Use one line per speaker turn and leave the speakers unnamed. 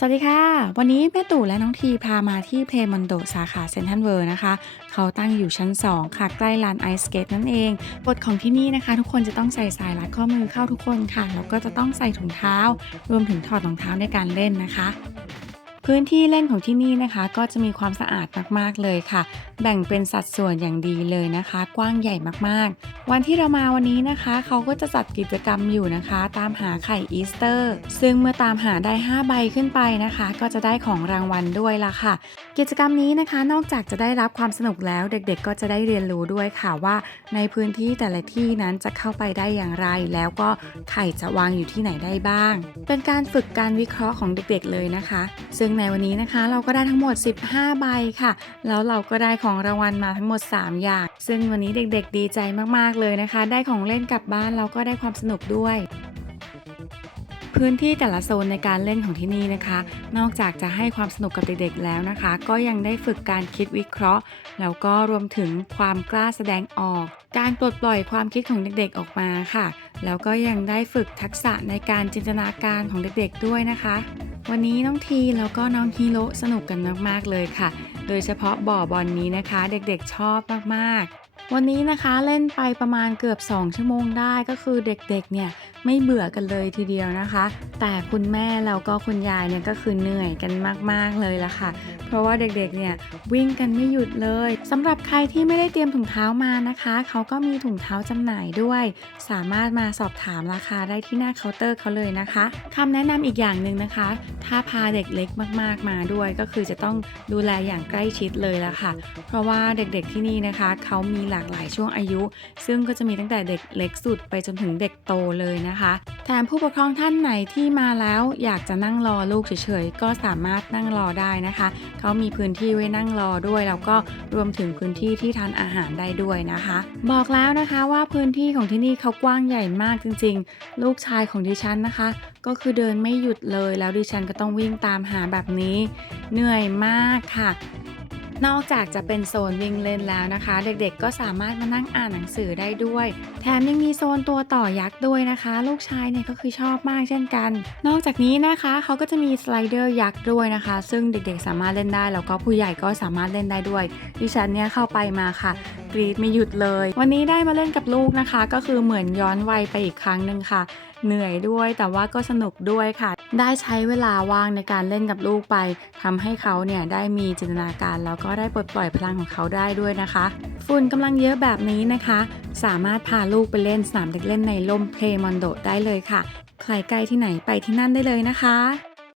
สวัสดีค่ะ วันนี้แม่ตู่และน้องทีพามาที่เพลมอนโดสาขาเซนทันเวิร์นะคะ เขาตั้งอยู่ชั้น 2 ค่ะ ใกล้ลานไอสเกตนั่นเองกฎของที่นี่นะคะ ทุกคนจะต้องใส่สายรัดข้อมือเข้าทุกคนค่ะ แล้วก็จะต้องใส่ถุงเท้า รวมถึงถอดรองเท้าในการเล่นนะคะ พื้นที่เล่นของที่นี่นะคะ ก็จะมีความสะอาดมากๆเลยค่ะ แบ่งเป็นสัดส่วนอย่างดีเลยนะคะ กว้างใหญ่มากๆ วันที่เรามาวันนี้นะคะ เขาก็จะจัดกิจกรรมอยู่นะคะ ตามหาไข่อีสเตอร์ ซึ่งเมื่อตามหาได้ 5 ใบขึ้นไปนะคะ ก็จะได้ของรางวัลด้วยล่ะค่ะ กิจกรรมนี้นะคะ นอกจากจะได้รับความสนุกแล้ว เด็กๆ ก็จะได้เรียนรู้ด้วยค่ะว่า ในพื้นที่แต่ละที่นั้นจะเข้าไปได้อย่างไร แล้วก็ไข่จะวางอยู่ที่ไหนได้บ้าง เป็นการฝึกการวิเคราะห์ของเด็กๆ เลยนะคะ ซึ่งในวันนี้นะคะ เราก็ได้ทั้งหมด 15 ใบค่ะ แล้วเราก็ได้ของรางวัลมาทั้งหมด 3 อย่าง ซึ่งวันนี้เด็กๆ ดีใจมากๆเลยนะคะ ได้ของเล่นกลับบ้านแล้วก็ได้ความสนุกด้วยพื้นที่แต่ละโซนในการเล่นของที่นี่นะคะ นอกจากจะให้ความสนุกกับเด็กๆแล้วนะคะ ก็ยังได้ฝึกการคิดวิเคราะห์ แล้วก็รวมถึงความกล้าแสดงออก การปลดปล่อยความคิดของเด็กๆออกมาค่ะ แล้วก็ยังได้ฝึกทักษะในการจินตนาการของเด็กๆด้วยนะคะ วันนี้น้องทีแล้วก็น้องฮีโร่สนุกกันมาก ๆ เลยค่ะ โดยเฉพาะบ่อบอลนนี้นะคะ เด็กๆชอบมากๆ วันนี้นะคะเล่นไปประมาณเกือบ 2 ชั่วโมงได้ก็คือเด็กๆเนี่ยไม่เบื่อกันเลยทีเดียวนะคะ แต่คุณแม่แล้วก็คุณยายเนี่ยก็คือเหนื่อยกันมากๆเลยละค่ะ เพราะว่าเด็กๆเนี่ยวิ่งกันไม่หยุดเลยสำหรับใครที่ไม่ได้เตรียมถุงเท้ามานะคะ เขาก็มีถุงเท้าจำหน่ายด้วย สามารถมาสอบถามราคาได้ที่หน้าเคาน์เตอร์เขาเลยนะคะคำแนะนำอีกอย่างหนึ่งนะคะ ถ้าพาเด็กเล็กมากๆมาด้วยก็คือจะต้องดูแลอย่างใกล้ชิดเลยละค่ะ เพราะว่าเด็กๆที่นี่นะคะเขามีหลากหลายช่วงอายุ ซึ่งก็จะมีตั้งแต่เด็กเล็กสุดไปจนถึงเด็กโตเลยนะคะแถมผู้ปกครองท่านไหนที่มาแล้วอยากจะนั่งรอลูกเฉยๆ ก็สามารถนั่งรอได้นะคะ เขามีพื้นที่ไว้นั่งรอด้วย แล้วก็รวมถึงพื้นที่ที่ทานอาหารได้ด้วยนะคะ บอกแล้วนะคะว่าพื้นที่ของที่นี่เขากว้างใหญ่มากจริงๆ ลูกชายของดิฉันนะคะ ก็คือเดินไม่หยุดเลย แล้วดิฉันก็ต้องวิ่งตามหาแบบนี้ เหนื่อยมากค่ะ นอกจากจะเป็นโซนวิ่งเล่นแล้วนะคะ เด็กๆก็สามารถมานั่งอ่านหนังสือได้ด้วย แถมยังมีโซนตัวต่อยักษ์ด้วยนะคะ ลูกชายเนี่ยก็คือชอบมากเช่นกัน นอกจากนี้นะคะเขาก็จะมีสไลเดอร์ยักษ์ด้วยนะคะ ซึ่งเด็กๆสามารถเล่นได้แล้วก็ผู้ใหญ่ก็สามารถเล่นได้ด้วยดิฉันเนี่ยเข้าไปมาค่ะกรีดไม่หยุดเลย วันนี้ได้มาเล่นกับลูกนะคะ ก็คือเหมือนย้อนวัยไปอีกครั้งหนึ่งค่ะเหนื่อยด้วย แต่ว่าก็สนุกด้วยค่ะ ได้ใช้เวลาว่างในการเล่นกับลูกไปทำให้เขาเนี่ยได้มีจินตนาการแล้วก็ได้ปลดปล่อยพลังของเขาได้ด้วยนะคะ ฝุ่นกำลังเยอะแบบนี้นะคะ สามารถพาลูกไปเล่นสนามเด็กเล่นในล่มเพลมอนโดได้เลยค่ะ ใครใกล้ที่ไหนไปที่นั่นได้เลยนะคะ